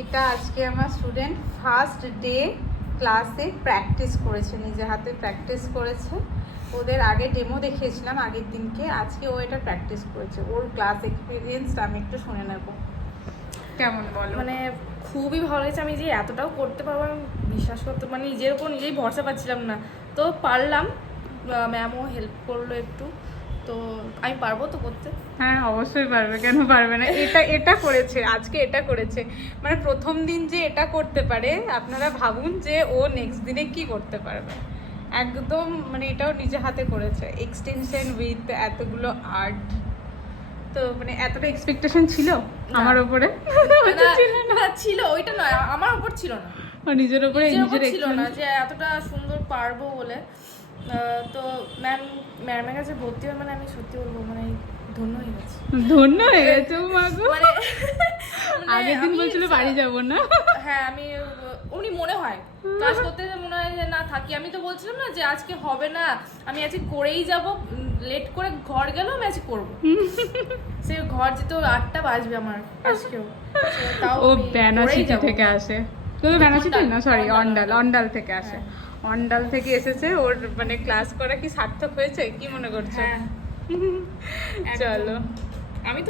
এটা আজকে আমার স্টুডেন্ট ফার্স্ট ডে ক্লাসে প্র্যাকটিস করেছে, নিজে হাতে প্র্যাকটিস করেছে। ওদের আগে ডেমো দেখিয়েছিলাম আগের দিনকে, আজকে ও এটা প্র্যাকটিস করেছে। ওর ক্লাস এক্সপিরিয়েন্সটা আমি একটু শুনে নেব। কেমন বলো? মানে খুবই ভালো লেগেছে। আমি যে এতটাও করতে পারবো আমি বিশ্বাস করতে, মানে নিজের উপর নিজেই ভরসা পাচ্ছিলাম না, তো পারলাম। ম্যামও হেল্প করলো একটু, তো আমি পারবো তো করতে। হ্যাঁ অবশ্যই পারবে, কেন পারবে না। এটা করেছে আজকে, এটা করেছে মানে প্রথম দিন যে এটা করতে পারে, আপনারা ভাবুন যে ও নেক্সট দিনে কি করতে পারবে। একদম মানে এটাও নিজে হাতে করেছে, এক্সটেনশন উইথ এতগুলো আর্ট। তো মানে এতটা এক্সপেকটেশন ছিল আমার ওপরে? না ছিল, ওইটা নয়, আমার উপর ছিল না, নিজের ওপরে ছিল না যে এতটা সুন্দর পারবো বলে। তো ম্যামের কাছে ভর্তি হয়ে মানে আমি সত্যি বলবো মানে ধন্য হয়ে গেছি। ধন্য হয়ে গেছে মাগো। মানে আগের দিন বলছিল বাড়ি যাব না। হ্যাঁ আমি উনি মনে হয় কাজ করতে মনে হয় যে না থাকি। আমি তো বলছিলাম না যে আজকে হবে না, আমি আজকে করেই যাব। লেট করে ঘর গেল, আমি আজকে করবো। সে ঘর যেতে 8টা বাজবে আমার আজকেও। তাও ও বেনারসিটি থেকে আসে, তো বেনারসিটি না, সরি অন্ডাল থেকে আসে। অন্ডাল থেকে এসেছে, ওর মানে ক্লাস করা কি সার্থক হয়েছে কি মনে করছো? হ্যাঁ চলো। আমি